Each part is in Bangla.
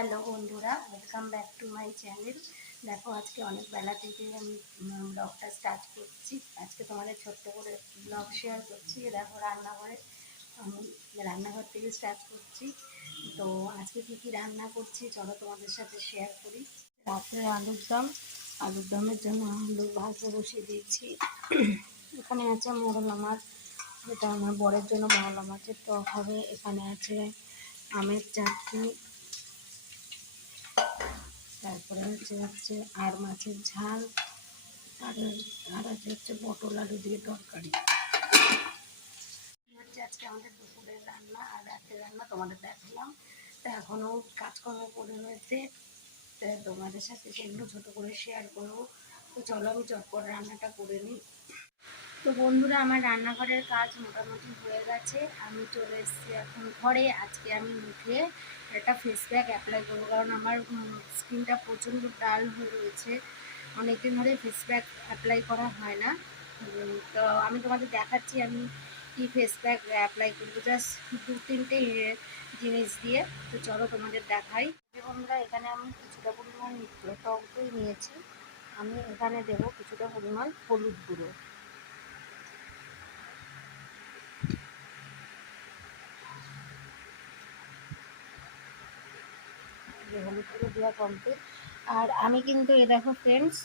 হ্যালো বন্ধুরা, welcome back to my channel. দেখো, আজকে অনেক বেলা থেকে আমি ব্লগটা স্টার্ট করছি। আজকে তোমাদের ছোট্ট করে ব্লগ শেয়ার করছি। দেখো, আমি রান্নাঘর থেকে স্টার্ট করছি। তো আজকে কী কী রান্না করছি চলো তোমাদের সাথে শেয়ার করি। রাত্রে আলুর দমের জন্য আলু ভাজা বসিয়ে দিয়েছি। এখানে আছে মোরলা মাছ, এটা আমার বরের জন্য মোরলা মাছের টক হবে। এখানে আছে আমের চাটনি, তারপরে হচ্ছে আর মাছের ঝাল, আর হচ্ছে পটল আলু দিয়ে তরকারি। হচ্ছে আজকে আমাদের দুপুরের রান্না আর রাতের রান্না তোমাদের দেখালাম। তো এখনও কাজকর্ম পড়ে রয়েছে, তোমাদের সাথে সেগুলো ছোটো করে শেয়ার করবো। তো চলো আমি চটপট রান্নাটা করে নিই। তো বন্ধুরা, আমার রান্নাঘরের কাজ মোটামুটি হয়ে গেছে। আমি চলে এসেছি এখন ঘরে। আজকে আমি মুখে একটা ফেস প্যাক অ্যাপ্লাই করবো, কারণ আমার স্কিনটা প্রচণ্ড ডাল হয়ে রয়েছে। অনেকদিন ধরে ফেস প্যাক অ্যাপ্লাই করা হয় না। তো আমি তোমাদের দেখাচ্ছি আমি কি ফেস প্যাক অ্যাপ্লাই করবো, জাস্ট 2-3টে জিনিস দিয়ে। তো চলো তোমাদের দেখাই। বন্ধুরা, এখানে আমি কিছুটা পরিমাণ টক দই নিয়েছি। আমি এখানে দেবো কিছুটা পরিমাণ হলুদ গুঁড়ো। হলুদ গুঁড়ো দেওয়া কমপ্লিট। আর আমি কিন্তু দেখো ফ্রেন্ডস,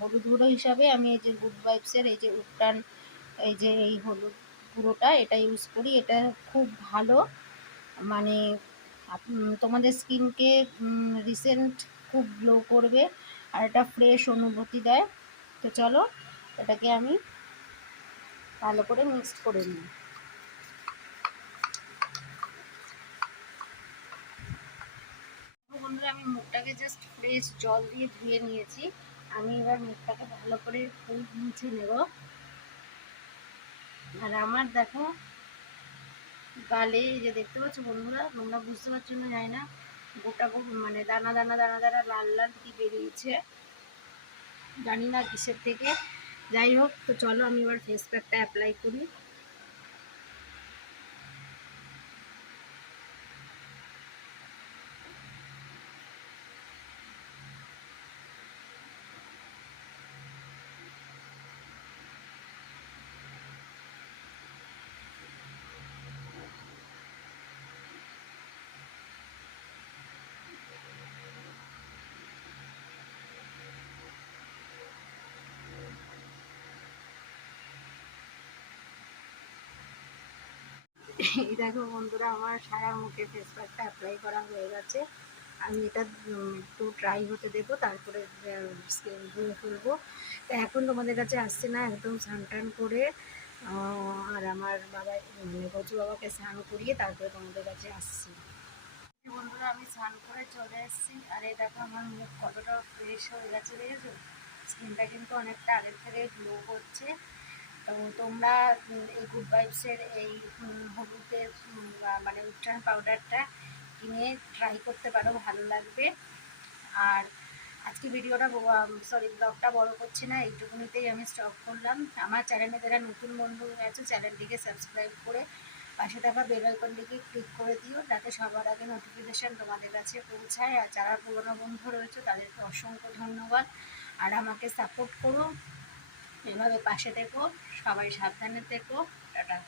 হলুদ গুঁড়ো হিসাবে আমি এই যে গুড ভাইবসের এই যে উত্তান, এই হলুদ গুঁড়োটা এটা ইউজ করি। এটা খুব ভালো, মানে তোমাদের স্কিনকে রিসেন্ট খুব গ্লো করবে, আর এটা ফ্রেশ অনুভূতি দেয়। তো চলো এটাকে আমি ভালো করে মিক্সড করে নিই। বন্ধুরা, আমি মুখটাকে জাস্ট ফ্রেশ জল দিয়ে ধুয়ে নিয়েছি। আমি এবার মুখটাকে ভালো করে মুছে নেব। আর আমার দেখো গালে, এই যে দেখতে পাচ্ছ বন্ধুরা, তোমরা বুঝতে পারছো না জানি না, গোটা মানে দানা দানা দানা দানা লাল লাল কি বেরিয়েছে, জানি না কিসের থেকে। যাই হোক, তো চলো আমি এবার ফেস প্যাকটা অ্যাপ্লাই করি। এই দেখো বন্ধুরা, আমার সারা মুখে ফেস প্যাকটা অ্যাপ্লাই করা হয়ে গেছে। আমি এটা একটু ড্রাই হতে দেবো, তারপরে স্কিন ধুয়ে ফেলবো। তো এখন তোমাদের কাছে আসছে না, একদম স্নান টান করে আর আমার বাবা মানে কচু বাবাকে স্নান করিয়ে তারপরে তোমাদের কাছে আসছি। বন্ধুরা, আমি স্নান করে চলে এসেছি। আর এই দেখো আমার মুখ কতটা ফ্রেশ হয়ে গেছে, দেখেছো? স্কিনটা কিন্তু অনেকটা আগের থেকে গ্লো করছে। তো তোমরা এই গুড ভাইবসের এই হলুদের মানে উত্তরায়ণ পাউডারটা কিনে ট্রাই করতে পারো, ভালো লাগবে। আর আজকে ভিডিওটা ব্লগটা বড় করছি না, এইটুকুনিতেই আমি স্টপ করলাম। আমার চ্যানেলে যারা নতুন বন্ধু আছে, চ্যানেলটিকে সাবস্ক্রাইব করে পাশে থাকা বেল আইকনটিকে ক্লিক করে দিও, যাতে সবার আগে নোটিফিকেশান তোমাদের কাছে পৌঁছায়। আর যারা পুরনো বন্ধু রয়েছে তাদেরকে অসংখ্য ধন্যবাদ। আর আমাকে সাপোর্ট করো, এভাবে পাশে থেকো। সবাই সাবধানে থেকো। টাটা।